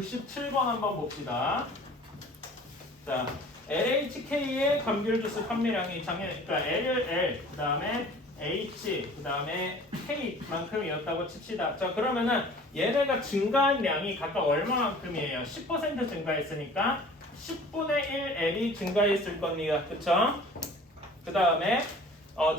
67번 한번 봅시다. 자, LHK의 감귤주스 판매량이 작년에, 그러니까 LL, 그 다음에 H, 그 다음에 K만큼이었다고 칩시다. 자, 그러면은 얘네가 증가한 양이 각각 얼마만큼이에요? 10% 증가했으니까 10분의 1 L이 증가했을 겁니다. 그쵸? 그 다음에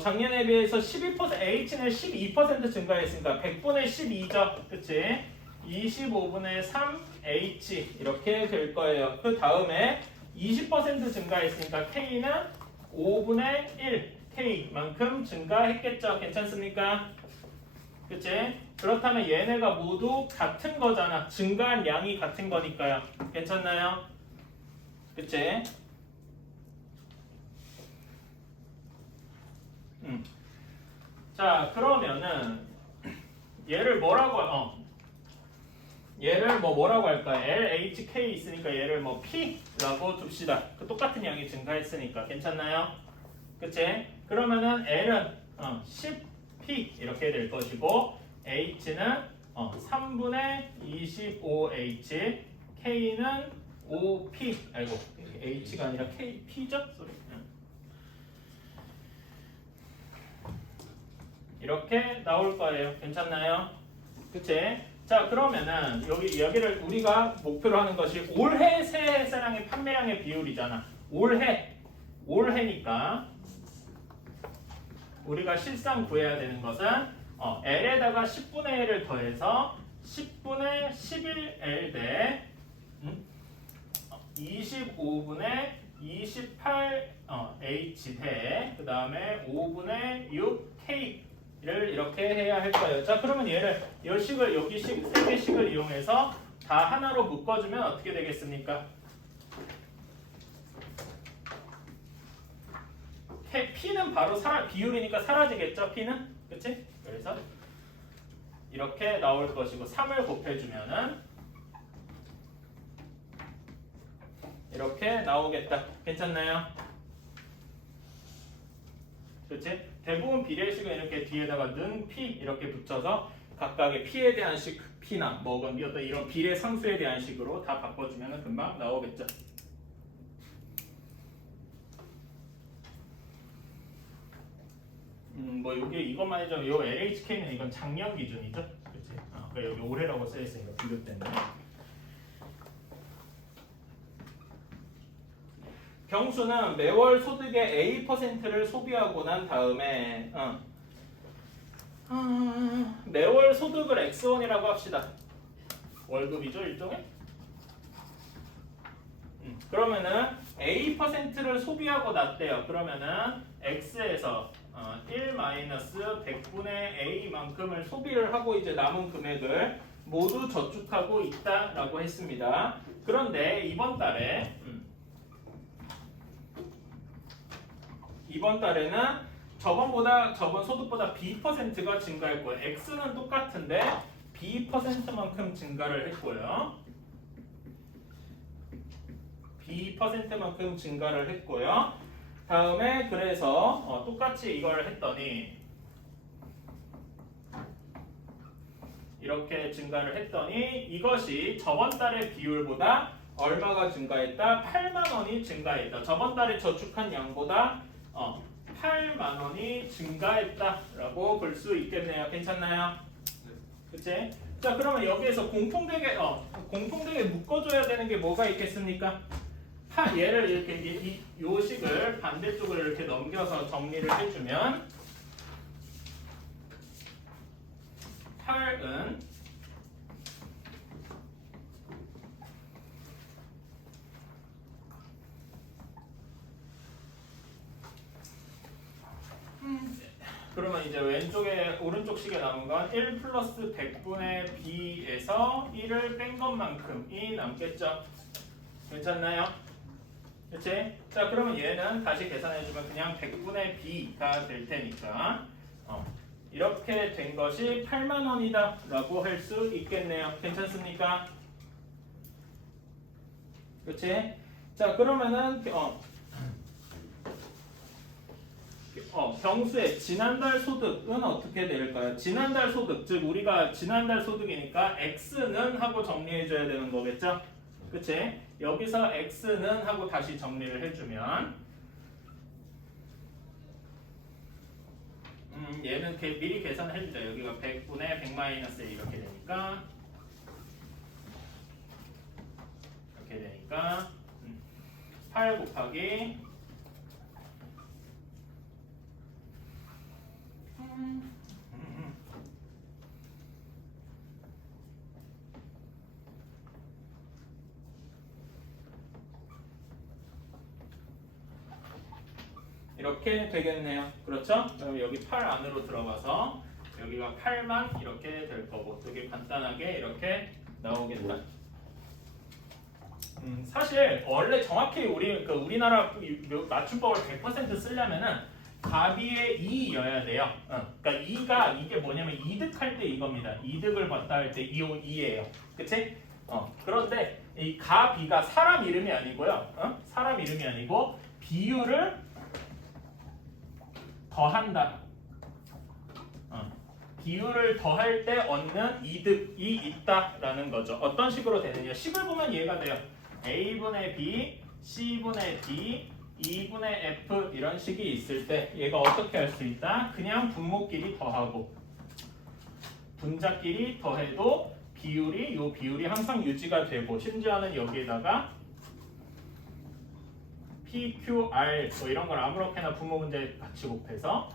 작년에 비해서 H는 12% 증가했으니까 100분의 12죠. 그치? 25분의 3 H 이렇게 될 거예요. 그 다음에 20% 증가했으니까 K는 5분의 1 K만큼 증가했겠죠. 괜찮습니까? 그치? 그렇다면 얘네가 모두 같은 거잖아. 증가한 양이 같은 거니까요. 괜찮나요? 그치? 자, 그러면은 얘를 얘를 뭐라고 할까? LHK 있으니까 얘를 뭐 P라고 둡시다. 그 똑같은 양이 증가했으니까 괜찮나요? 그치? 그러면은 L은 10P 이렇게 될 것이고 H는 3분의 25H K는 5P 아이고 H가 아니라 P죠? 소리. 이렇게 나올 거예요. 괜찮나요? 그치? 자, 그러면은 여기를 우리가 목표로 하는 것이 올해 새해사랑의 판매량의 비율이잖아. 올해니까 우리가 실상 구해야 되는 것은 L에다가 10분의 1을 더해서 10분의 11L 대 25분의 28 H 대 그 다음에 5분의 6 K를 이렇게 해야 할 거예요. 자, 그러면 얘를 여식을 여기식 세 개씩을 이용해서 다 하나로 묶어주면 어떻게 되겠습니까? P는 바로 비율이니까 사라지겠죠? P는? 그치? 그래서 이렇게 나올 것이고 3을 곱해주면은 이렇게 나오겠다. 괜찮나요? 그치? 대부분 비례식은 이렇게 뒤에다가 는 P 이렇게 붙여서 각각의 P에 대한 식 P나 뭐 어떤 이런 비례 상수에 대한 식으로 다 바꿔주면 금방 나오겠죠. 뭐 이것만 해줘. 요 LHK는 이건 작년 기준이죠. 그치? 그러니까 여기 올해라고 써있으니까 비교 때문에. 경수는 매월 소득의 A%를 소비하고 난 다음에 매월 소득을 X1이라고 합시다. 월급이죠, 일종의? 그러면은 A%를 소비하고 났대요. 그러면은 X에서 1-100분의 A만큼을 소비를 하고 이제 남은 금액을 모두 저축하고 있다라고 했습니다. 그런데 이번 달에는 저번 소득보다 B%가 증가했고요. X는 똑같은데 B%만큼 증가를 했고요. B%만큼 증가를 했고요. 다음에 그래서 똑같이 이걸 했더니 이렇게 증가를 했더니 이것이 저번 달의 비율보다 얼마가 증가했다? 8만 원이 증가했다. 저번 달에 저축한 양보다 8만 원이 증가했다라고 볼 수 있겠네요. 괜찮나요? 그치? 자, 그러면 여기에서 공통되게 묶어줘야 되는 게 뭐가 있겠습니까? 얘를 이렇게 요 식을 반대쪽으로 이렇게 넘겨서 정리를 해주면 8은 그러면 이제 오른쪽 식에 남은 건 1 플러스 100분의 B에서 1을 뺀 것만큼이 남겠죠. 괜찮나요? 그치? 자, 그러면 얘는 다시 계산해주면 그냥 100분의 B가 될 테니까 이렇게 된 것이 8만 원이다 라고 할 수 있겠네요. 괜찮습니까? 그치? 자, 그러면은 병수의 지난달 소득은 어떻게 될까요? 지난달 소득, 즉 우리가 지난달 소득이니까 x는 하고 정리해줘야 되는 거겠죠? 그치? 여기서 x는 하고 다시 정리를 해주면 얘는 미리 계산해주자. 여기가 100분의 100-1 이렇게 되니까 8 곱하기 이렇게 되겠네요. 그렇죠? 그럼 여기 8 안으로 들어가서 여기가 8만 이렇게 될 거고 되게 간단하게 이렇게 나오겠다. 사실 원래 정확히 우리나라 맞춤법을 100% 쓰려면은 가비의 2여야 돼요. 그러니까 2가 이게 뭐냐면 이득할 때 이겁니다. 이득을 받다 할 때 2예요. 그치? 그런데 이 가비가 사람 이름이 아니고요. 사람 이름이 아니고 비율을 더한다. 비율을 더할 때 얻는 이득이 있다라는 거죠. 어떤 식으로 되느냐? 식을 보면 이해가 돼요. A분의 B, C분의 D, 2분의 F 이런 식이 있을 때 얘가 어떻게 할 수 있다? 그냥 분모끼리 더하고 분자끼리 더해도 이 비율이 항상 유지가 되고 심지어는 여기에다가 P, Q, R 뭐 이런 걸 아무렇게나 분모 문제에 같이 곱해서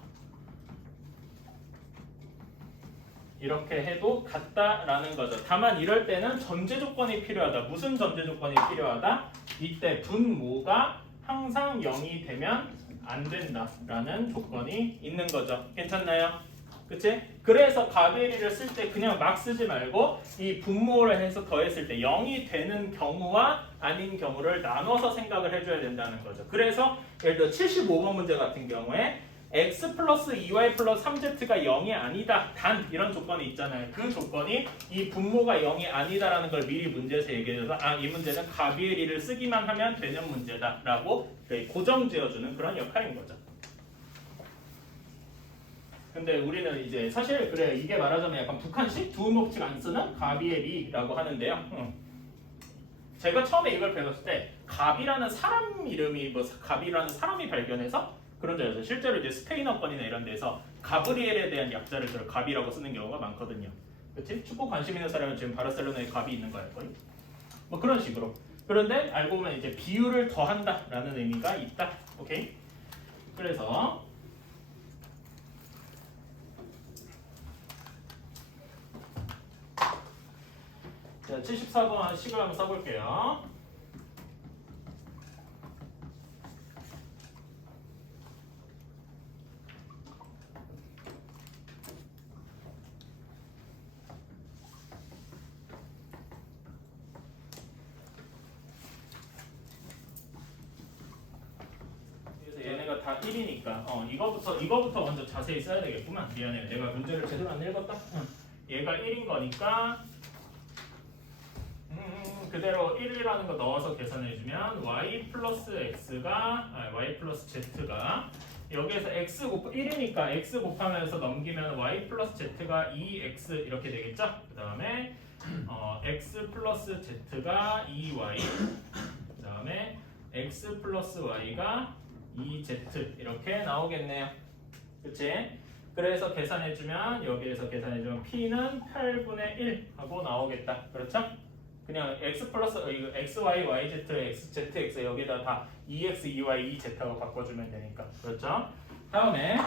이렇게 해도 같다라는 거죠. 다만 이럴 때는 전제 조건이 필요하다. 무슨 전제 조건이 필요하다? 이때 분모가 항상 0이 되면 안 된다라는 조건이 있는 거죠. 괜찮나요? 그치? 그래서 가베리를 쓸 때 그냥 막 쓰지 말고 이 분모를 해서 더했을 때 0이 되는 경우와 아닌 경우를 나눠서 생각을 해줘야 된다는 거죠. 그래서 예를 들어 75번 문제 같은 경우에 x 플러스 2y 플러스 3z가 0이 아니다. 단 이런 조건이 있잖아요. 그 조건이 이 분모가 0이 아니다라는 걸 미리 문제에서 얘기해줘서 이 문제는 가비에리를 쓰기만 하면 되는 문제다라고 고정 지어주는 그런 역할인 거죠. 근데 우리는 이제 사실 그래 이게 말하자면 약간 북한식 두음법칙 안 쓰는 가비에리라고 하는데요. 제가 처음에 이걸 배웠을 때 가비라는 사람 이름이 가비라는 사람이 발견해서 그런 줄 알았어요. 실제로 이제 스페인어권이나 이런 데서 가브리엘에 대한 약자를 들어 가비라고 쓰는 경우가 많거든요. 그렇지? 축구 관심 있는 사람은 지금 바르셀로나에 가비 있는 거 알거든요. 뭐 그런 식으로. 그런데 알고 보면 이제 비율을 더한다라는 의미가 있다. 오케이? 그래서 자, 74번 식을 한번 써볼게요. 다 1이니까 이거부터 먼저 자세히 써야 되겠구만. 미안해요. 내가 문제를 제대로 안 읽었다. 얘가 1인 거니까 그대로 1이라는 거 넣어서 계산해주면 y 플러스 z가 여기에서 x 1이니까 x 곱하면서 넘기면 y 플러스 z가 2x 이렇게 되겠죠? 그 다음에 x 플러스 z가 2y 그 다음에 x 플러스 y가 2z 이렇게 나오겠네요. 그치? 그래서 계산해주면 여기에서 계산해주면 p는 8분의 1 하고 나오겠다. 그렇죠? 그냥 x 플러스 이거 xy, yz, zx 여기다 다 2x, 2y, 2z하고 바꿔주면 되니까. 그렇죠? 다음에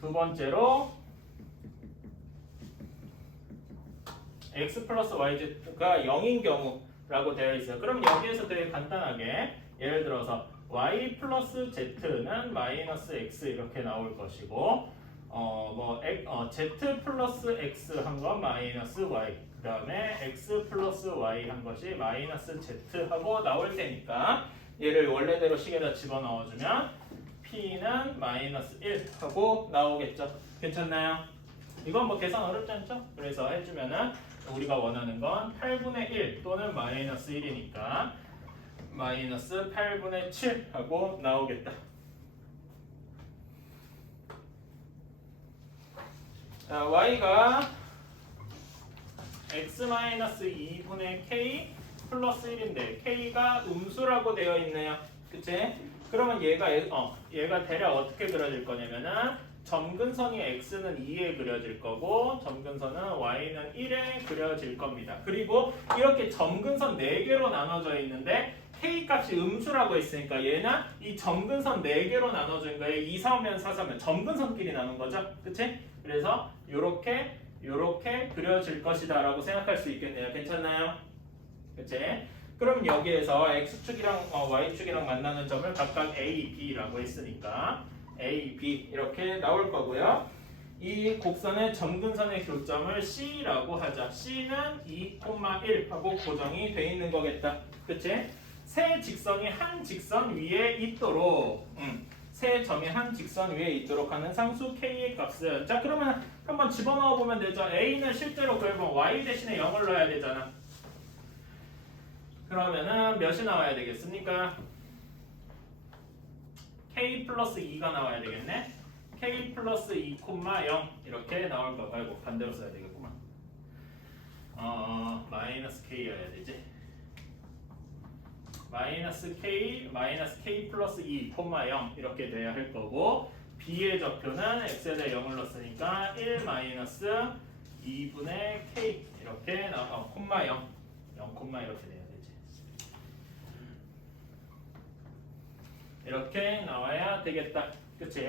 두 번째로 x 플러스 yz가 0인 경우라고 되어 있어요. 그럼 여기에서 되게 간단하게 예를 들어서 y 플러스 z는 마이너스 x 이렇게 나올 것이고 z 플러스 x 한 건 마이너스 y 그 다음에 x 플러스 y 한 것이 마이너스 z 하고 나올 테니까 얘를 원래대로 식에다 집어넣어주면 p는 마이너스 1 하고 나오겠죠. 괜찮나요? 이건 뭐 계산 어렵지 않죠? 그래서 해주면은 우리가 원하는 건 8분의 1 또는 마이너스 1이니까 마이너스 8분의 7 하고 나오겠다. 자, y가 x-2분의 k 플러스 1인데 k가 음수라고 되어 있네요. 그치? 그러면 얘가 대략 어떻게 그려질 거냐면은 점근선이 x는 2에 그려질 거고 점근선은 y는 1에 그려질 겁니다. 그리고 이렇게 점근선 4개로 나눠져 있는데 k 값이 음수라고 했으니까 얘는 이 점근선 4개로 나눠진 거에 2, 4면 4, 4면 점근선끼리 나눈 거죠. 그치? 그래서 요렇게 그려질 것이다 라고 생각할 수 있겠네요. 괜찮나요? 그치? 그럼 여기에서 x축이랑 y축이랑 만나는 점을 각각 a, b라고 했으니까 a, b 이렇게 나올 거고요. 이 곡선의 점근선의 교점을 c라고 하자. c는 2,1 하고 고정이 돼 있는 거겠다. 그치? 세 직선이 한 직선 위에 있도록 세 점이 한 직선 위에 있도록 하는 상수 k의 값은 자 그러면 한번 집어넣어 보면 되죠. a는 실제로 그러면 y 대신에 0을 넣어야 되잖아. 그러면은 몇이 나와야 되겠습니까? k 플러스 2가 나와야 되겠네. k 플러스 2,0 이렇게 나올 거. 아이고 반대로 써야 되겠구만. 마이너스 k여야 되지. 마이너스 k 플러스 2,0 이렇게 돼야 할 거고 b의 좌표는 x에다 0을 넣었으니까 1 마이너스 2분의 k 이렇게 콤마 0 이렇게 돼야 되지. 이렇게 나와야 되겠다. 그치?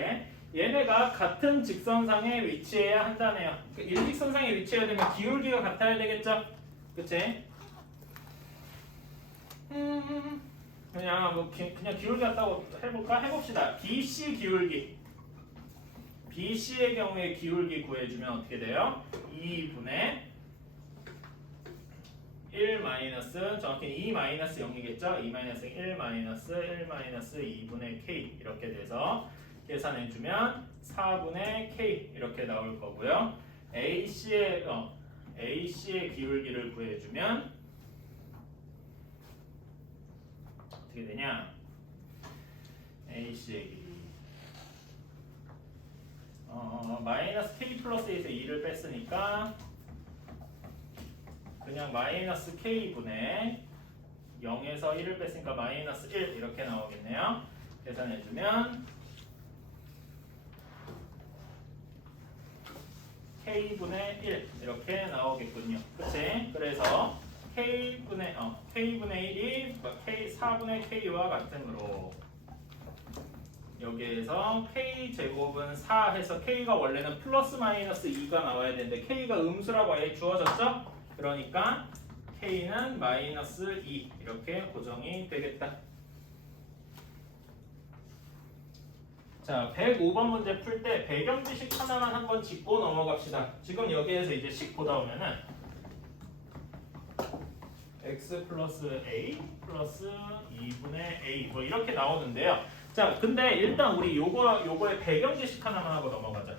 얘네가 같은 직선상에 위치해야 한다네요. 일직선상에 위치해야 되면 기울기가 같아야 되겠죠? 그치? 그냥 기울기 같다고 해봅시다. BC 기울기. BC의 경우에 기울기 구해주면 어떻게 돼요? 2분의 1 마이너스 정확히 2 마이너스 0이겠죠? 2 마이너스 1 마이너스 2분의 k 이렇게 돼서 계산해주면 4분의 k 이렇게 나올 거고요. AC의 기울기를 구해주면 어떻게 되냐? AC의 길이 마이너스 k 플러스에서 2를 뺐으니까 그냥 마이너스 k분의 0에서 1을 뺐으니까 마이너스 1 이렇게 나오겠네요. 계산해주면 k분의 1 이렇게 나오겠군요. 그치? 그래서 k분의 1이 4분의 k와 같으므로 여기에서 k제곱은 4 해서 k가 원래는 플러스 마이너스 2가 나와야 되는데 k가 음수라고 아예 주어졌죠? 그러니까 k는 마이너스 2 이렇게 고정이 되겠다. 자, 105번 문제 풀 때 배경 지식 하나만 한번 짚고 넘어갑시다. 지금 여기에서 이제 식 보다 보면은 x 플러스 a 플러스 2분의 a 뭐 이렇게 나오는데요. 자, 근데 일단 우리 요거의 배경 지식 하나만 하고 넘어가자.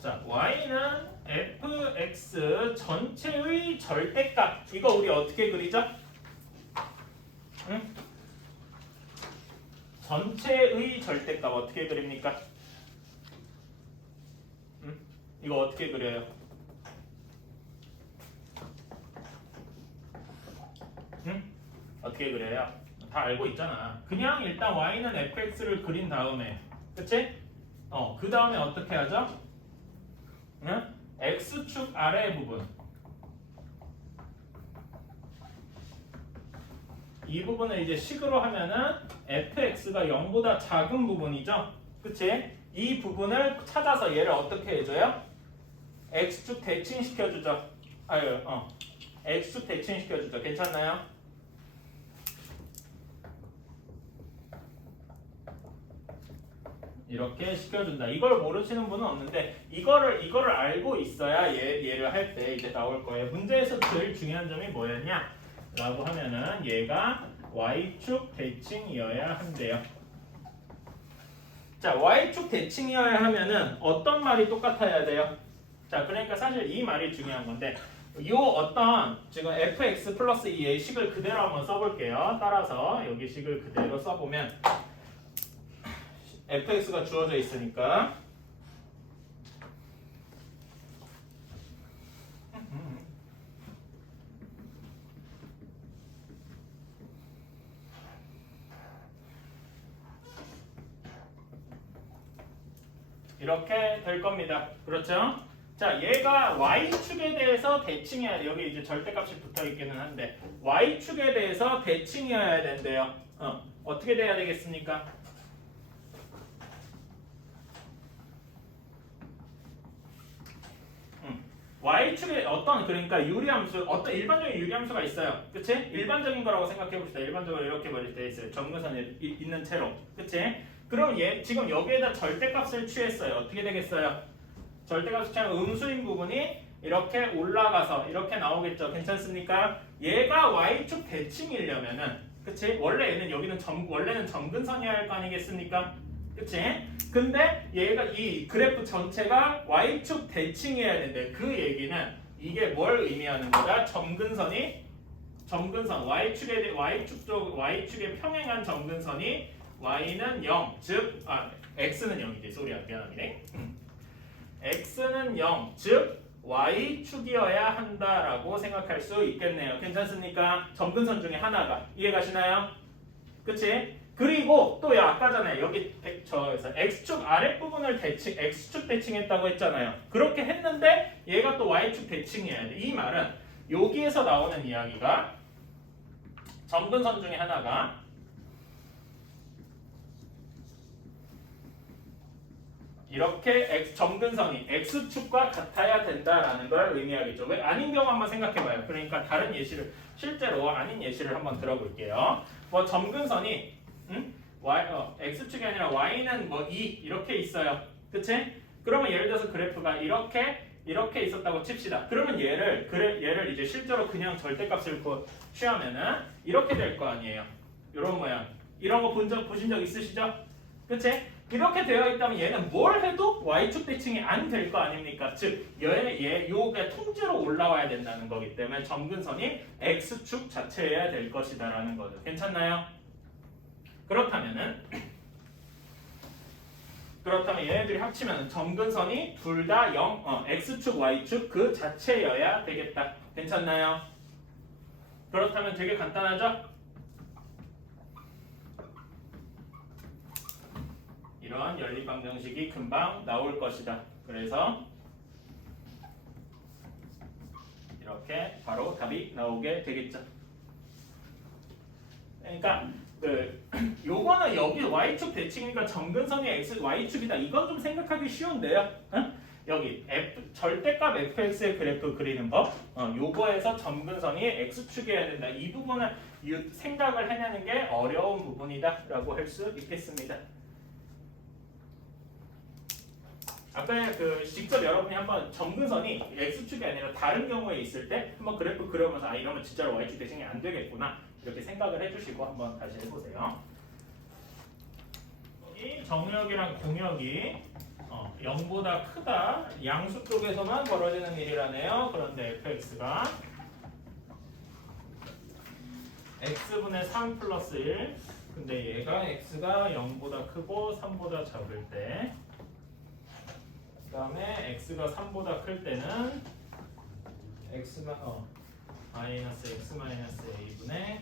자, y는 fx 전체의 절대값. 이거 우리 어떻게 그리죠? 응? 전체의 절대값 어떻게 그립니까? 응? 이거 어떻게 그려요? 응? 어떻게 그려요? 다 알고 있잖아. 그냥 일단 y는 fx를 그린 다음에, 그치? 그 다음에 어떻게 하죠? 응? x축 아래 부분. 이 부분을 이제 식으로 하면은 fx가 0보다 작은 부분이죠. 그치? 이 부분을 찾아서 얘를 어떻게 해줘요? x축 대칭시켜주죠. x축 대칭시켜주죠. 괜찮나요? 이렇게 시켜준다. 이걸 모르시는 분은 없는데 이거를 알고 있어야 얘를 할 때 이제 나올 거예요. 문제에서 제일 중요한 점이 뭐였냐? 라고 하면은 얘가 y축 대칭이어야 한대요. 자, y축 대칭이어야 하면은 어떤 말이 똑같아야 돼요? 자, 그러니까 사실 이 말이 중요한 건데 요 어떤 지금 fx 플러스 2의 식을 그대로 한번 써볼게요. 따라서 여기 식을 그대로 써보면 fx가 주어져 있으니까 이렇게 될 겁니다. 그렇죠? 자, 얘가 y축에 대해서 대칭해야 돼. 여기 이제 절대값이 붙어 있기는 한데 y축에 대해서 대칭이어야 된대요. 어떻게 돼야 되겠습니까? y축에 어떤 그러니까 유리함수 어떤 일반적인 유리함수가 있어요. 그치? 일반적인 거라고 생각해 봅시다. 일반적으로 이렇게 버릴 때 있어요. 점근선이 있는 채로. 그치? 그럼 얘 지금 여기에다 절대값을 취했어요. 어떻게 되겠어요? 절대값을 취하면 음수인 부분이 이렇게 올라가서 이렇게 나오겠죠. 괜찮습니까? 얘가 y축 대칭이려면은 그치? 원래 얘는 여기는 원래는 점근선이어야 할 거 아니겠습니까? 그치? 근데 얘가 이 그래프 전체가 y축 대칭이어야 되는데 그 얘기는 이게 뭘 의미하는 거다? 점근선 y축에 평행한 점근선이 y는 0, 즉 x는 0이지. 소리야 미안하네. x는 0, 즉 y축이어야 한다라고 생각할 수 있겠네요. 괜찮습니까? 점근선 중에 하나가 이해가시나요? 그치? 그리고 또 아까 전에 여기 저에서 x축 아랫부분을 x축 대칭했다고 했잖아요. 그렇게 했는데 얘가 또 y축 대칭이어야 돼. 이 말은 여기에서 나오는 이야기가 점근선 중에 하나가 이렇게 점근선이 x축과 같아야 된다라는 걸 의미하겠죠. 왜 아닌 경우 한번 생각해봐요. 그러니까 다른 예시를 실제로 아닌 예시를 한번 들어볼게요. 뭐 점근선이 x축이 아니라 y는 뭐 2 이렇게 있어요. 그치? 그러면 예를 들어서 그래프가 이렇게 있었다고 칩시다. 그러면 얘를 이제 실제로 그냥 절대값을 취하면은 이렇게 될 거 아니에요. 이런 모양. 이런 거 보신 적 있으시죠? 그치? 이렇게 되어 있다면 얘는 뭘 해도 y축 대칭이 안 될 거 아닙니까? 즉, 요게 통째로 올라와야 된다는 거기 때문에 점근선이 x축 자체여야 될 것이다라는 거죠. 괜찮나요? 그렇다면 얘네들이 합치면 점근선이 둘 다 0, x축, y축 그 자체여야 되겠다. 괜찮나요? 그렇다면 되게 간단하죠? 이런 연립방정식이 금방 나올 것이다. 그래서 이렇게 바로 답이 나오게 되겠죠. 그러니까 요거는 여기 y축 대칭이니까 점근선이 y축이다. 이건 좀 생각하기 쉬운데요. 여기 절대값 fx의 그래프 그리는 법. 요거에서 점근선이 x축이어야 된다. 이 부분을 생각을 해내는 게 어려운 부분이다라고 할 수 있겠습니다. 아까 직접 여러분이 한번 점근선이 x축이 아니라 다른 경우에 있을 때 한번 그래프 그려보면서 이러면 진짜로 y축 대칭이 안 되겠구나 이렇게 생각을 해주시고 한번 다시 해보세요. 여기 정역이랑 공역이 0보다 크다. 양수 쪽에서만 벌어지는 일이라네요. 그런데 fx가 x분의 3 플러스 1 근데 얘가 x가 0보다 크고 3보다 작을 때 그 다음에 x가 3보다 클 때는 마이너스 x 마이너스 a분의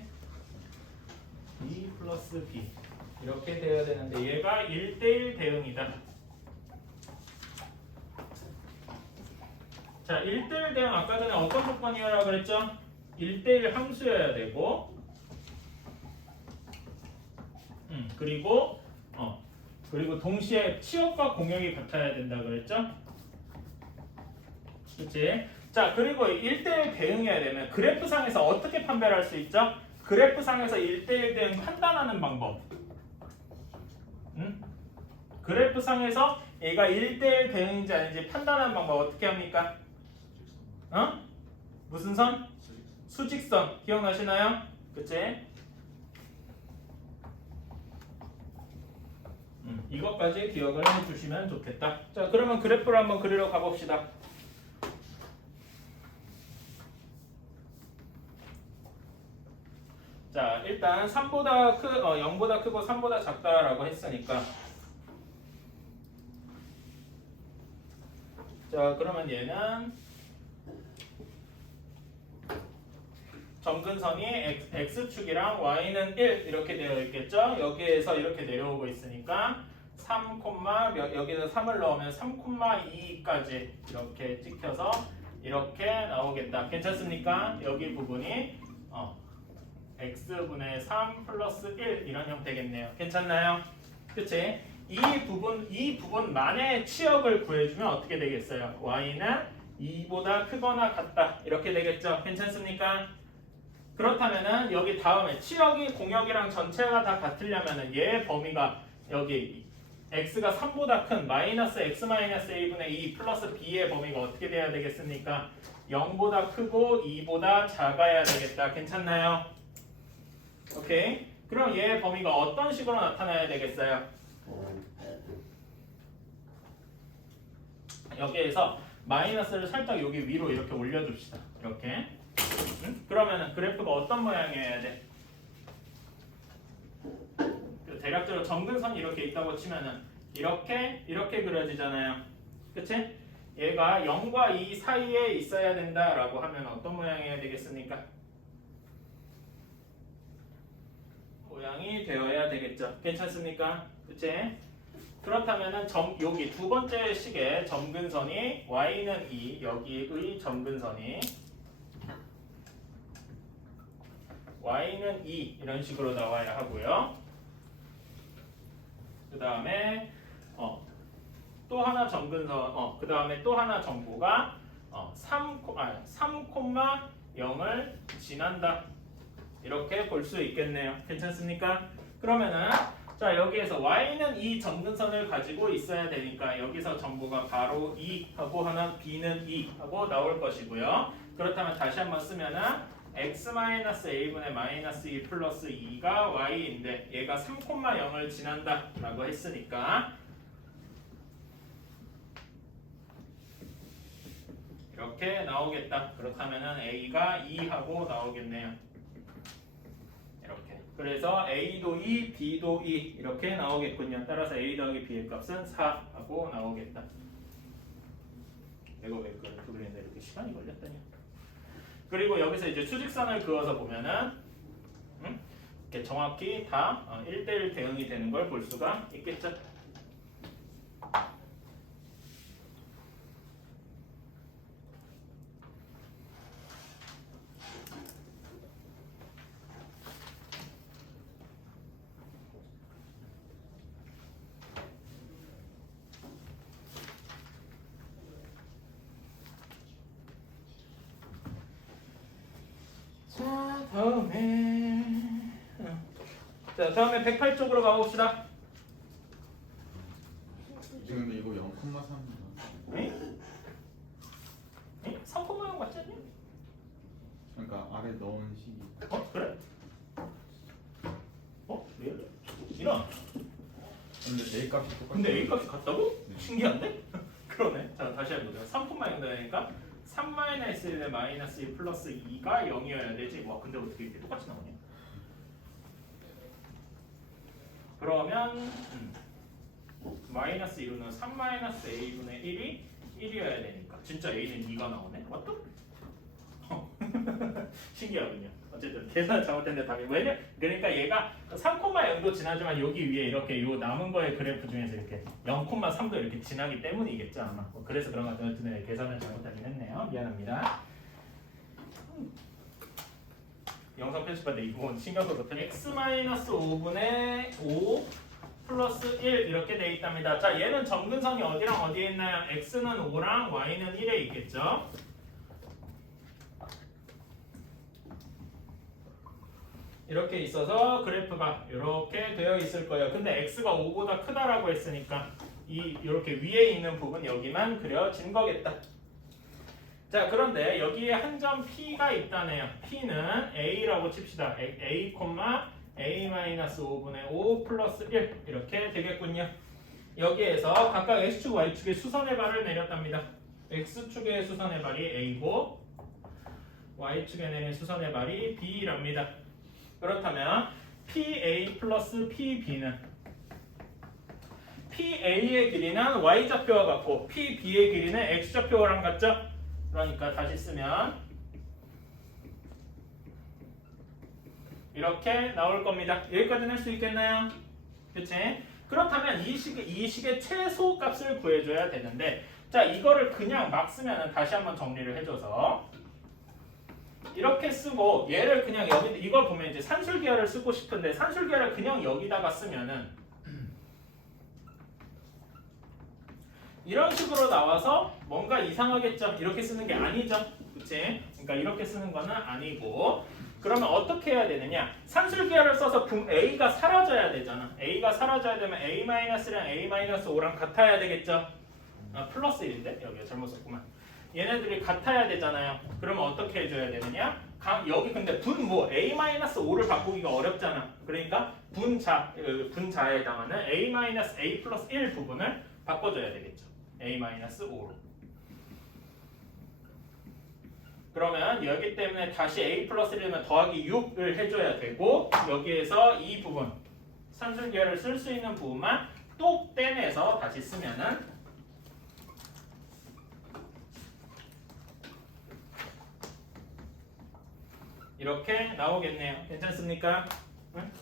b 플러스 b 이렇게 되어야 되는데 얘가 1대1 대응이다. 자, 1대1 대응 아까 전에 어떤 조건이어야 그랬죠? 1대1 함수여야 되고 그리고 동시에 치역과 공역이 같아야 된다 그랬죠? 그치? 자, 그리고 1대1 대응해야 되면 그래프상에서 어떻게 판별할 수 있죠? 그래프상에서 1대1 대응 판단하는 방법. 그래프상에서 얘가 1대1 대응인지 아닌지 판단하는 방법 어떻게 합니까? 무슨 선? 수직선. 기억나시나요? 그치? 이것까지 기억을 해주시면 좋겠다. 자, 그러면 그래프를 한번 그리러 가봅시다. 자, 일단 0보다 크고 3보다 작다라고 했으니까 자, 그러면 얘는 점근선이 x축이랑 y는 1 이렇게 되어 있겠죠? 여기에서 이렇게 내려오고 있으니까 3, 여기서 3을 넣으면 3,2까지 이렇게 찍혀서 이렇게 나오겠다. 괜찮습니까? 여기 부분이 x분의 3 플러스 1 이런 형태겠네요. 괜찮나요? 그치? 이 부분만의 치역을 구해주면 어떻게 되겠어요? y는 2보다 크거나 같다. 이렇게 되겠죠? 괜찮습니까? 그렇다면은 여기 다음에 치역이 공역이랑 전체가 다 같으려면은 얘의 범위가 여기 x가 3보다 큰 마이너스 x 마이너스 a분의 2 플러스 b의 범위가 어떻게 돼야 되겠습니까? 0보다 크고 2보다 작아야 되겠다. 괜찮나요? 오케이. 그럼 얘의 범위가 어떤 식으로 나타나야 되겠어요? 여기에서 마이너스를 살짝 여기 위로 이렇게 올려줍시다. 이렇게. 그러면은 그래프가 어떤 모양이어야 돼? 대략적으로 점근선이 이렇게 있다고 치면은 이렇게 그려지잖아요. 그치? 얘가 0과 2 사이에 있어야 된다라고 하면 어떤 모양이어야 되겠습니까? 모양이 되어야 되겠죠. 괜찮습니까? 그치? 그렇다면은 여기 두 번째 식의 점근선이 y는 2, 여기의 점근선이 y는 2 이런 식으로 나와야 하고요. 그 다음에 또 하나 점근선, 그 다음에 또 하나 점구가 3,0을 지난다. 이렇게 볼 수 있겠네요. 괜찮습니까? 그러면은 자 여기에서 y는 이 점근선을 가지고 있어야 되니까 여기서 점구가 바로 2 하고 하나 b는 2 하고 나올 것이고요. 그렇다면 다시 한번 쓰면은 x-a분의 마이너스 2 플러스 2가 y인데 얘가 3,0을 지난다 라고 했으니까 이렇게 나오겠다. 그렇다면 a가 2하고 나오겠네요. 이렇게. 그래서 a도 2, b도 2 이렇게 나오겠군요. 따라서 a 더하기 b의 값은 4하고 나오겠다. 이거 왜 그리는데 이렇게 시간이 걸렸다냐. 그리고 여기서 이제 수직선을 그어서 보면은 이렇게 정확히 다 1대1 대응이 되는 걸 볼 수가 있겠죠. 다음에 108쪽으로 가봅시다. 근데 이거 0,3인가? 에? 3,0 맞지 않냐? 그러니까 아래 넣은 식이. 그래? 왜? 이런. 근데 A 값이 똑같아. 근데 A 값이 같다고? 네. 신기한데? 그러네. 자 다시 해보자. 3,0 되니까 3-1의 마이너스 1 플러스 2가 0이어야 되지. 와 근데 어떻게 이렇게 똑같이 나오냐? 그러면 마이너스 1로는 3-a분의 1이 1이어야 되니까 진짜 a는 2가 나오네? 맞다? 신기하군요. 어쨌든 계산 잘못했는데 답이 왜냐? 그러니까 얘가 3,0도 지나지만 여기 위에 이렇게 요 남은 거의 그래프 중에서 이렇게 0,3도 이렇게 지나기 때문이겠죠 아마. 그래서 그런 것 같아요. 어쨌든 계산을 잘못하긴 했네요. 미안합니다. 영상 편집할 때 이 부분 신경 써서 x-5분의 5 플러스 1 이렇게 돼 있답니다. 자 얘는 점근선이 어디랑 어디에 있나요? x는 5랑 y는 1에 있겠죠. 이렇게 있어서 그래프가 이렇게 되어 있을 거예요. 근데 x가 5보다 크다라고 했으니까 이렇게 위에 있는 부분 여기만 그려진 거겠다. 자 그런데 여기에 한 점 P가 있다네요. P는 A라고 칩시다. A, A-5분의 5 플러스 1 이렇게 되겠군요. 여기에서 각각 X축, Y축의 수선의 발을 내렸답니다. X축의 수선의 발이 A고 Y축에 내린 수선의 발이 B랍니다. 그렇다면 PA 플러스 PB는 PA의 길이는 Y좌표와 같고 PB의 길이는 X좌표랑 같죠? 그러니까 다시 쓰면 이렇게 나올 겁니다. 여기까지는 할 수 있겠나요? 그치? 그렇다면 이 식의 최소 값을 구해줘야 되는데 자 이거를 그냥 막 쓰면은 다시 한번 정리를 해줘서 이렇게 쓰고 얘를 그냥 여기 이걸 보면 이제 산술기하를 쓰고 싶은데 산술기하를 그냥 여기다가 쓰면은 이런 식으로 나와서 뭔가 이상하겠죠. 이렇게 쓰는 게 아니죠. 그치? 그러니까 이렇게 쓰는 거는 아니고 그러면 어떻게 해야 되느냐? 산술기하를 써서 A가 사라져야 되잖아. A가 사라져야 되면 A-랑 A-5랑 같아야 되겠죠. 플러스 1인데 여기 잘못 썼구만. 얘네들이 같아야 되잖아요. 그러면 어떻게 해줘야 되느냐? 여기 근데 분모 A-5를 바꾸기가 어렵잖아. 그러니까 분자에 해당하는 A-A 플러스 1 부분을 바꿔줘야 되겠죠. A-5로. 그러면 여기 때문에 다시 A 플러스 1이면 더하기 6을 해줘야 되고 여기에서 이 부분 산술기하를 쓸 수 있는 부분만 또 떼내서 다시 쓰면은 이렇게 나오겠네요. 괜찮습니까? 응?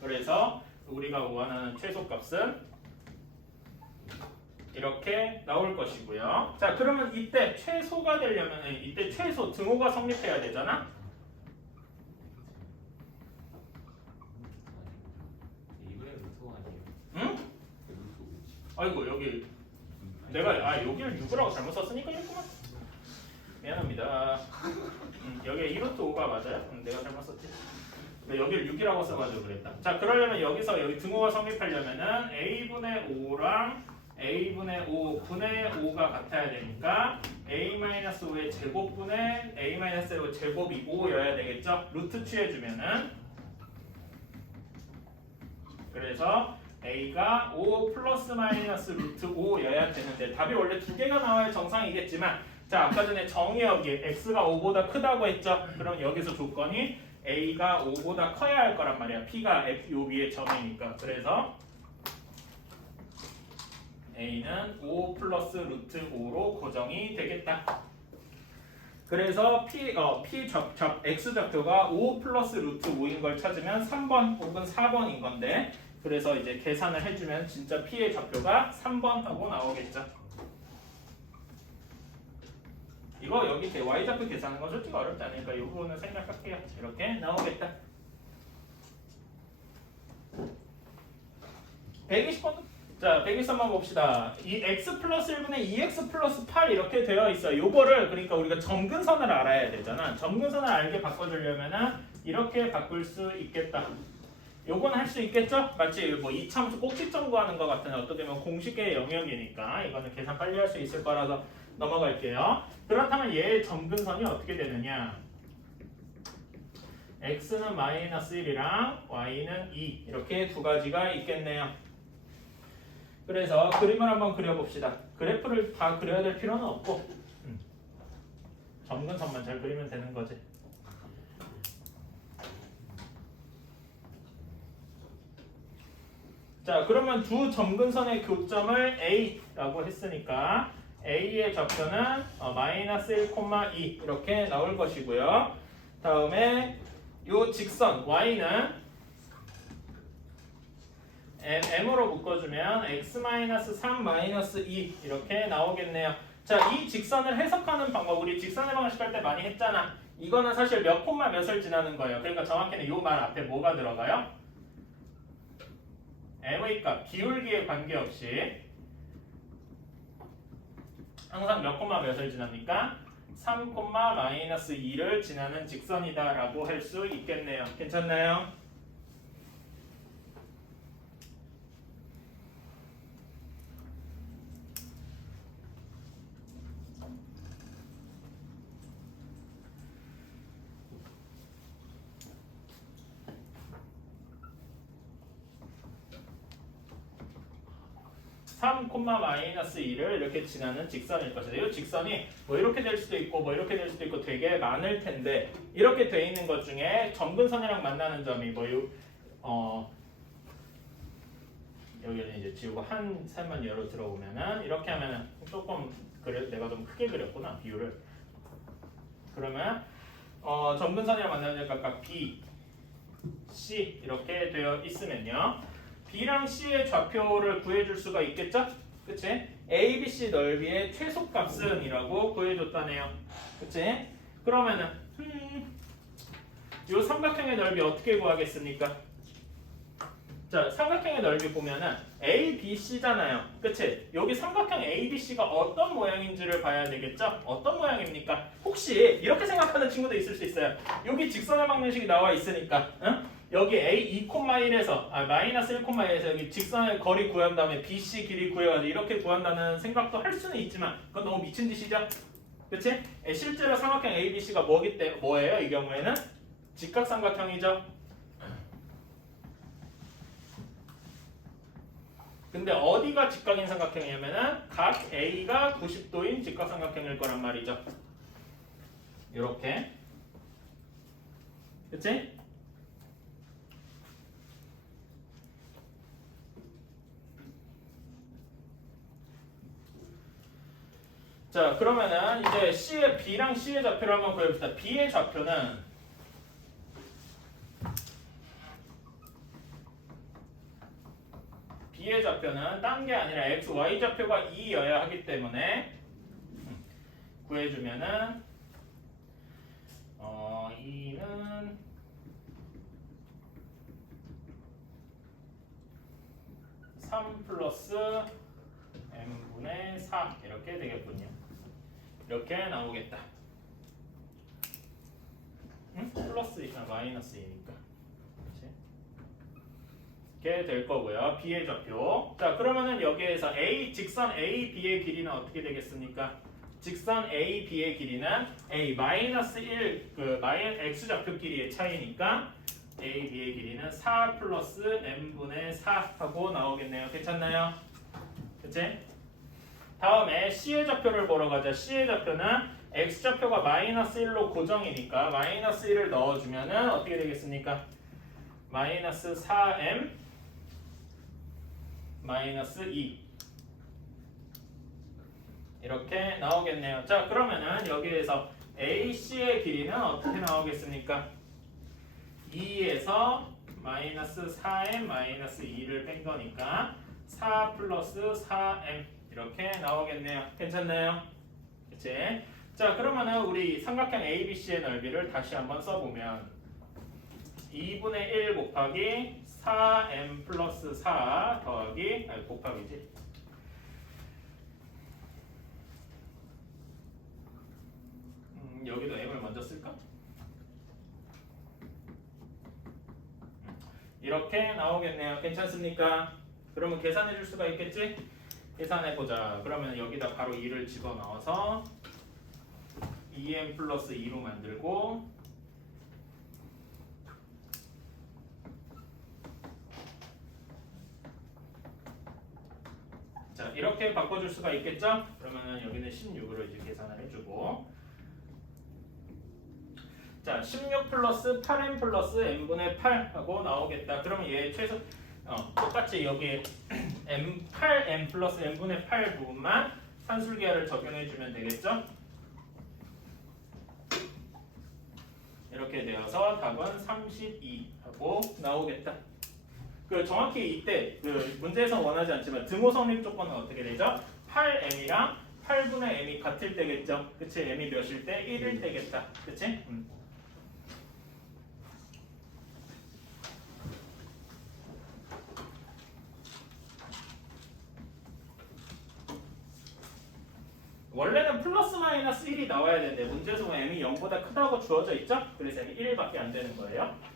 그래서 우리가 원하는 최소값은 이렇게 나올 것이고요. 자, 그러면 이때 최소가 되려면 이때 최소 등호가 성립해야 되잖아. 이번에 루트 아니에요? 응? 아이고 여기 내가 여기를 6이라고 잘못 썼으니까 이랬구만. 미안합니다. 여기 2루트 5가 맞아요? 내가 잘못 썼지. 여기를 6이라고 써가지고 그랬다. 자, 그러려면 여기서 여기 등호가 성립하려면은 A분의 5랑 A분의 5 분의 5가 같아야 되니까 A-5의 제곱분의 A-5의 제곱이 5여야 되겠죠? 루트 취해주면은 그래서 A가 5 플러스 마이너스 루트 5여야 되는데 답이 원래 두 개가 나와야 정상이겠지만 자 아까 전에 정의역이 X가 5보다 크다고 했죠? 그럼 여기서 조건이 A가 5보다 커야 할 거란 말이야. P가 F 요 위에 점이니까. 그래서 A는 5 플러스 루트 5로 고정이 되겠다. 그래서 X 좌표가 5 플러스 루트 5인 걸 찾으면 3번 혹은 4번인 건데 그래서 이제 계산을 해주면 진짜 P의 좌표가 3번 하고 나오겠죠. 이거 여기 Y좌표 계산하는 건 솔직히 어렵지 않으니까 이 부분은 생략할게요. 이렇게 나오겠다. 120번 자, 123번 봅시다. 이 x 플러스 1분의 2x 플러스 8 이렇게 되어 있어요. 요거를 그러니까 우리가 점근선을 알아야 되잖아. 점근선을 알게 바꿔주려면은 이렇게 바꿀 수 있겠다. 요건 할 수 있겠죠? 마치 뭐 이참수 꼭지점 구하는 것 같은 어떻게 보면 공식의 영역이니까 이거는 계산 빨리 할 수 있을 거라서 넘어갈게요. 그렇다면 얘의 점근선이 어떻게 되느냐? x는 마이너스 1이랑 y는 2 이렇게 두 가지가 있겠네요. 그래서 그림을 한번 그려봅시다. 그래프를 다 그려야 될 필요는 없고 점근선만 잘 그리면 되는 거지. 자, 그러면 두 점근선의 교점을 A라고 했으니까 A의 좌표는 마이너스 1,2 이렇게 나올 것이고요. 다음에 요 직선 Y는 M으로 묶어주면 x-3-2 이렇게 나오겠네요. 자, 이 직선을 해석하는 방법 우리 직선의 방식 할 때 많이 했잖아. 이거는 사실 몇 콤마 몇을 지나는 거예요. 그러니까 정확히는 이 말 앞에 뭐가 들어가요? M의 값, 기울기에 관계없이 항상 몇 콤마 몇을 지납니까? 3,-2를 지나는 직선이다 라고 할 수 있겠네요. 괜찮나요? 3,-2를 이렇게 지나는 직선일 것이다. 이 직선이 뭐 이렇게 될 수도 있고 뭐 이렇게 될 수도 있고 되게 많을 텐데 이렇게 돼 있는 것 중에 점근선이랑 만나는 점이 여기는 이제 지우고 한 셈만 예로 들어보면은 이렇게 하면은 조금 내가 좀 크게 그렸구나 비율을. 그러면 점근선이랑 만나는 점 각각 B C 이렇게 되어 있으면요. B랑 C의 좌표를 구해줄 수가 있겠죠? 그치? A, B, C 넓이의 최소값은 이라고 구해줬다네요. 그치? 그러면은 이 삼각형의 넓이 어떻게 구하겠습니까? 자, 삼각형의 넓이 보면은 A, B, C잖아요. 그치? 여기 삼각형 A, B, C가 어떤 모양인지를 봐야 되겠죠? 어떤 모양입니까? 혹시 이렇게 생각하는 친구도 있을 수 있어요. 여기 직선의 방정식이 나와 있으니까 응? 여기 A 2,1에서 마이너스 1,1에서 여기 직선의 거리 구한 다음에 BC 길이 구해가지고 이렇게 구한다는 생각도 할 수는 있지만 그건 너무 미친 짓이죠? 그치? 실제로 삼각형 A, B, C가 뭐예요? 이 경우에는 직각삼각형이죠? 근데 어디가 직각인 삼각형이냐면은 각 A가 90도인 직각삼각형일 거란 말이죠. 이렇게, 그치? 자, 그러면은 이제 C의 B랑 C의 좌표를 한번 구해봅시다. B의 좌표는 B의 좌표는 딴 게 아니라 x, y 좌표가 2여야 하기 때문에 구해주면은 2는 3 플러스 m분의 4 이렇게 되겠군요. 이렇게 나오겠다. 플러스이니까 마이너스이니까. 이렇게 될 거고요. B의 좌표. 자, 그러면은 여기에서 직선 A, B의 길이는 어떻게 되겠습니까? 직선 A, B의 길이는 A 마이너스 1, x 좌표 길이의 차이니까 A, B의 길이는 4 플러스 m분의 4 하고 나오겠네요. 괜찮나요? 그치? 다음에 C의 좌표를 보러 가자. C의 좌표는 x 좌표가 마이너스 1로 고정이니까 마이너스 1을 넣어주면은 어떻게 되겠습니까? 마이너스 4m 마이너스 2 이렇게 나오겠네요. 자, 그러면은 여기에서 AC의 길이는 어떻게 나오겠습니까? 2에서 마이너스 4m 마이너스 2를 뺀 거니까 4 플러스 4m 이렇게 나오겠네요. 괜찮나요? 그치? 자, 그러면은 우리 삼각형 ABC의 넓이를 다시 한번 써보면 2분의 1 곱하기 4m 플러스 4 더하기 곱하기지. 여기도 m을 먼저 쓸까? 이렇게 나오겠네요. 괜찮습니까? 그러면 계산해 줄 수가 있겠지? 계산해 보자. 그러면 여기다 바로 2를 집어넣어서 2m 플러스 2로 만들고 자, 이렇게 바꿔줄 수가 있겠죠? 그러면은 여기는 16으로 이제 계산을 해주고 자, 16 플러스 8m 플러스 m분의 8 하고 나오겠다. 그러면 얘 최소 똑같이 여기에 8m 플러스 m분의 8 부분만 산술계열을 적용해주면 되겠죠? 이렇게 되어서 답은 32 하고 나오겠다. 정확히 이때 문제에서 원하지 않지만 등호 성립 조건은 어떻게 되죠? 8m이랑 8분의 m이 같을 때겠죠? 그치? m이 몇일 때? 1일 때겠다. 그치? 원래는 플러스 마이너스 1이 나와야 되는데 문제에서 m이 0보다 크다고 주어져 있죠? 그래서 m이 1밖에 안 되는 거예요.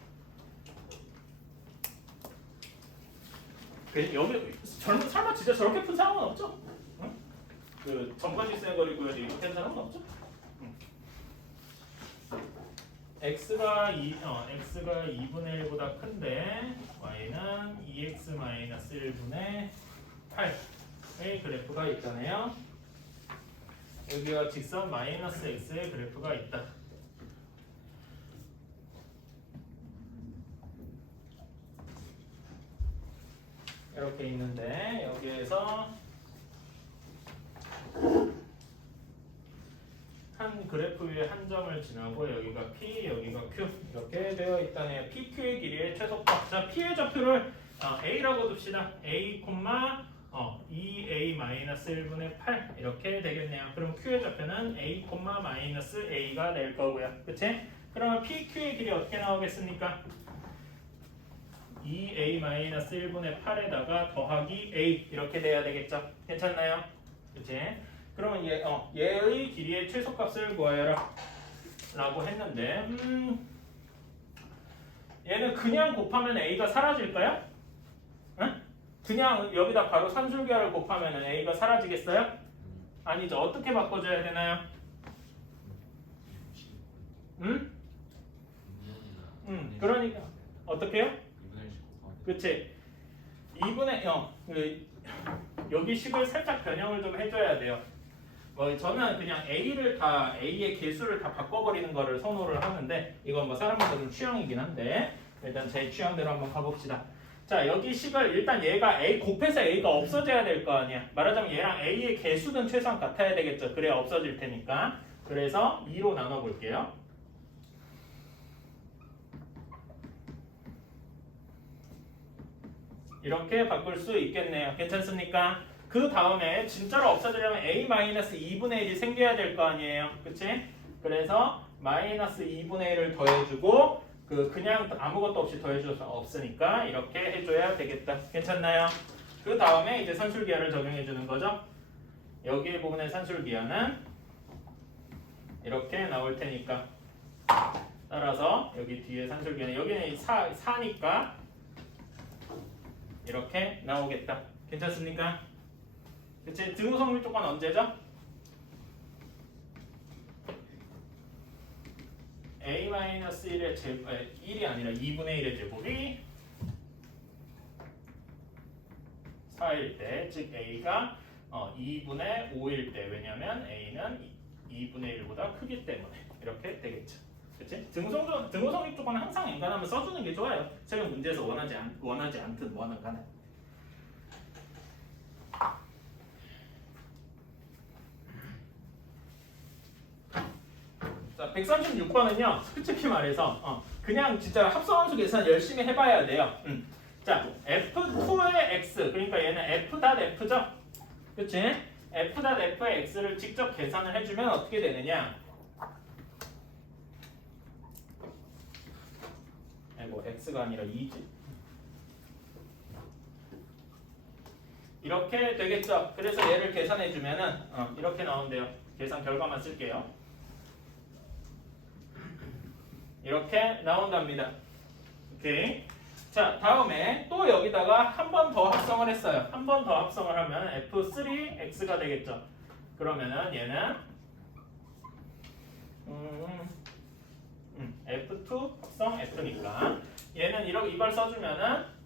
여기 설마 진짜 저렇게 푼 사람은 없죠? 응? 점과실수의 거리 구해도 이렇게 한 사람은 없죠? x가 2분의 1보다 큰데 y는 2x 마이너스 1분의 8의 그래프가 있잖아요. 여기가 직선 마이너스 x의 그래프가 있다. 이렇게 있는데 여기에서 한 그래프 위에 한 점을 지나고 여기가 P, 여기가 Q 이렇게 되어 있다네요. PQ의 길이의 최소값. 자, P의 좌표를 A라고 둡시다. A, 2A-1분의 8 이렇게 되겠네요. 그럼 Q의 좌표는 A, A가 될 거고요. 그치? 그러면 PQ의 길이 어떻게 나오겠습니까? 2A-1분의 8에다가 더하기 A 이렇게 돼야 되겠죠? 괜찮나요? 그치? 그러면 얘의 길이의 최소값을 구하여라 라고 했는데 얘는 그냥 곱하면 A가 사라질까요? 응? 그냥 여기다 바로 산술기하를 곱하면 A가 사라지겠어요? 아니죠. 어떻게 바꿔줘야 되나요? 응? 그러니까 어떻게 해요? 그치? 2분의 0 여기 식을 살짝 변형을 좀 해줘야 돼요. 저는 그냥 A의 개수를 다 바꿔버리는 거를 선호를 하는데 이건 뭐 사람마다 좀 취향이긴 한데 일단 제 취향대로 한번 가봅시다. 자, 여기 식을 일단 얘가 A 곱해서 A가 없어져야 될 거 아니야. 말하자면 얘랑 A의 개수는 최소한 같아야 되겠죠. 그래야 없어질 테니까. 그래서 2로 나눠볼게요. 이렇게 바꿀 수 있겠네요. 괜찮습니까? 그 다음에 진짜로 없어지려면 A-2분의 1이 생겨야 될 거 아니에요. 그치? 그래서 마이너스 2분의 1을 더해주고 그냥 아무것도 없이 더해줘서 없으니까 이렇게 해줘야 되겠다. 괜찮나요? 그 다음에 이제 산술기하를 적용해주는 거죠. 여기 부분의 산술기하는 이렇게 나올 테니까 따라서 여기 뒤에 산술기하는 여기는 4니까 이렇게 나오겠다. 괜찮습니까? 그치? 등호성립 조건 언제죠? A-1의 제곱, 1이 아니라 2분의 1의 제곱이 4일 때, 즉 A가 2분의 5일 때, 왜냐면 A는 2분의 1보다 크기 때문에 이렇게 되겠죠. 그치? 등호성립 조건은 항상 인간하면 써주는 게 좋아요. 최근 문제에서 원하지 않든 뭐하는 간에. 자, 136번은요. 솔직히 말해서 그냥 진짜 합성함수 계산 열심히 해봐야 돼요. 자, F2의 X 그러니까 얘는 F.F죠? 그치? F.F의 X를 직접 계산을 해주면 어떻게 되느냐? 아이고 X가 아니라 2지. 이렇게 되겠죠? 그래서 얘를 계산해주면은 이렇게 나온대요. 계산 결과만 쓸게요. 이렇게 나온답니다. 오케이. 자, 다음에 또 여기다가 한 번 더 합성을 했어요. 한 번 더 합성을 하면 F3X가 되겠죠. 그러면은 얘는 F2 합성 F니까 얘는 이걸 써주면은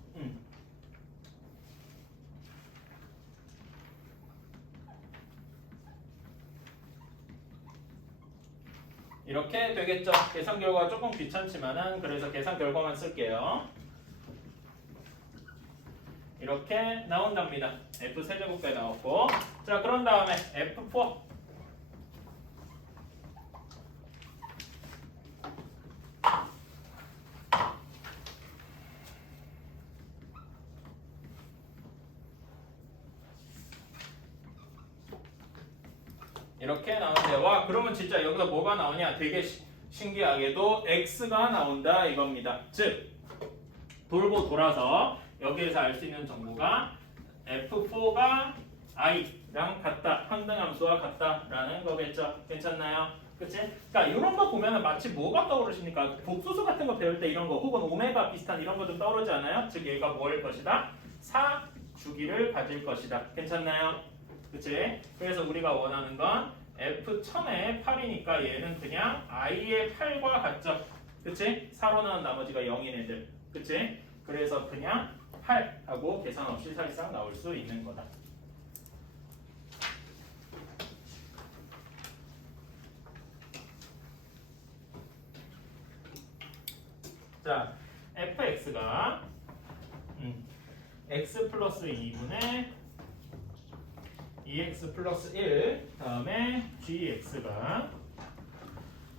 이렇게 되겠죠. 계산 결과가 조금 귀찮지만은 그래서 계산 결과만 쓸게요. 이렇게 나온답니다. F 세제곱까지 나왔고, 자 그런 다음에 F4 이렇게 나오는데 와 그러면 진짜 여기서 뭐가 나오냐 되게 신기하게도 X가 나온다 이겁니다. 즉 돌고 돌아서 여기에서 알 수 있는 정보가 F4가 I랑 같다. 평등함수와 같다라는 거겠죠. 괜찮나요? 그치? 그러니까 이런 거 보면은 마치 뭐가 떠오르십니까? 복수수 같은 거 배울 때 이런 거 혹은 오메가 비슷한 이런 거 좀 떠오르지 않아요? 즉 얘가 뭐일 것이다? 4주기를 가질 것이다. 괜찮나요? 그치? 그래서 우리가 원하는 건 F1000의 8이니까 얘는 그냥 I의 8과 같죠? 그치? 4로 나온 나머지가 0인 애들. 그치? 그래서 그냥 8하고 계산 없이 사실상 나올 수 있는 거다. 자, fx가 x 플러스 2분의 2x 플러스 1 다음에 gx가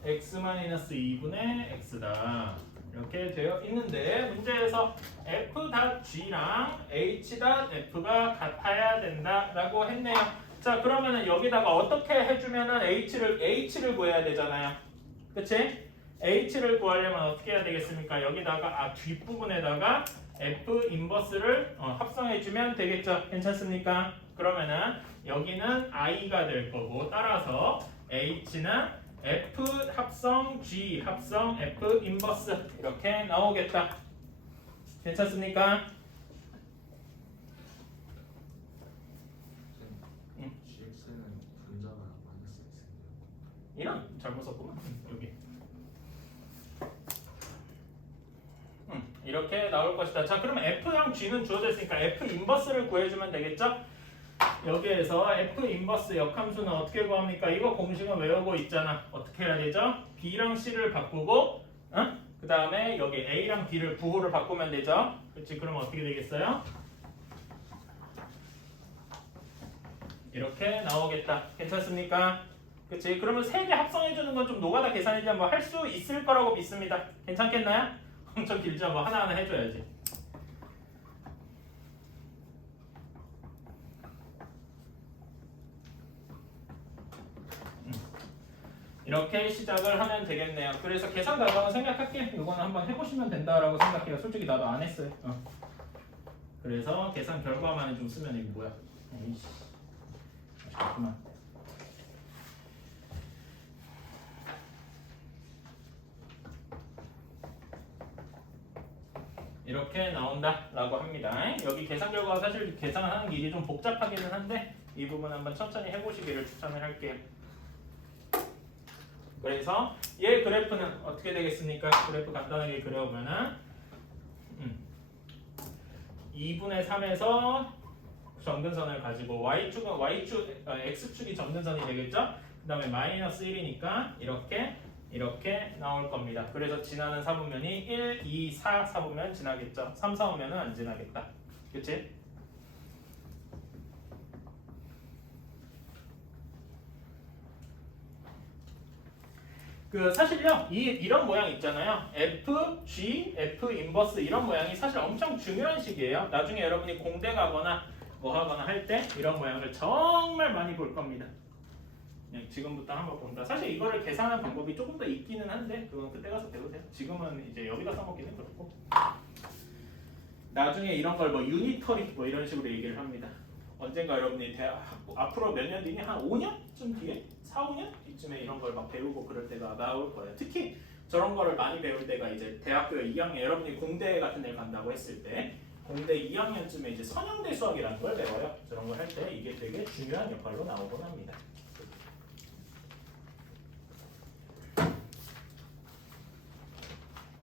x-2분의 x다. 이렇게 되어 있는데 문제에서 f.g랑 h.f가 같아야 된다라고 했네요. 자, 그러면은 여기다가 어떻게 해주면은 h를 구해야 되잖아요. 그치? h를 구하려면 어떻게 해야 되겠습니까? 여기다가 뒷부분에다가 f 인버스를 합성해주면 되겠죠. 괜찮습니까? 그러면은 여기는 i가 될 거고 따라서 h는 f 합성 g 합성 f 인버스 이렇게 나오겠다. 괜찮습니까? GX는 분자가 마이너스 X인데요. 이런 잘못 썼구만. 여기. 이렇게 나올 것이다. 자, 그러면 f랑 g는 주어져 있으니까 f 인버스를 구해주면 되겠죠? 여기에서 f 인버스 역함수는 어떻게 구합니까? 이거 공식은 외우고 있잖아. 어떻게 해야 되죠? b랑 c를 바꾸고, 그 다음에 여기 a랑 b를 부호를 바꾸면 되죠? 그렇지? 그럼 어떻게 되겠어요? 이렇게 나오겠다. 괜찮습니까? 그치? 그러면 세 개 합성해주는 건 좀 노가다 계산이지 뭐 할 수 있을 거라고 믿습니다. 괜찮겠나요? 엄청 길죠? 뭐 하나하나 해줘야지. 이렇게 시작을 하면 되겠네요. 그래서 계산 과정을 생각할게. 이거는 한번 해보시면 된다라고 생각해요. 솔직히 나도 안 했어요. 그래서 계산 결과만 좀 쓰면 이거 뭐야? 에이씨. 잠깐만. 이렇게 나온다라고 합니다. 여기 계산 결과가 사실 계산하는 게 일이 좀 복잡하기는 한데 이 부분 한번 천천히 해보시기를 추천을 할게요. 그래서 얘 그래프는 어떻게 되겠습니까? 그래프 간단하게 그려보면은 2분의 3에서 점근선을 가지고 y축은 x축이 점근선이 되겠죠? 그 다음에 마이너스 1이니까 이렇게 나올 겁니다. 그래서 지나는 사분면이 1, 2, 4 사분면 지나겠죠? 3, 4 오면은 안 지나겠다. 그치? 사실요 이런 모양 있잖아요. F, G, F 인버스 이런 모양이 사실 엄청 중요한 식이에요. 나중에 여러분이 공대 가거나 뭐 하거나 할 때 이런 모양을 정말 많이 볼 겁니다. 지금부터 한번 본다. 사실 이거를 계산하는 방법이 조금 더 있기는 한데 그건 그때 가서 배우세요. 지금은 이제 여기다 써먹기는 그렇고 나중에 이런 걸 뭐 유니터리 뭐 이런 식으로 얘기를 합니다. 언젠가 여러분이 앞으로 몇 년 뒤니 한 5년쯤 뒤에 4, 5년 뒤쯤에 이런 걸 막 배우고 그럴 때가 나올 거예요. 특히 저런 거를 많이 배울 때가 이제 대학교 2학년 여러분이 공대 같은 데 간다고 했을 때 공대 2학년쯤에 이제 선형대 수학이라는 걸 배워요. 저런 걸 할 때 이게 되게 중요한 역할로 나오곤 합니다.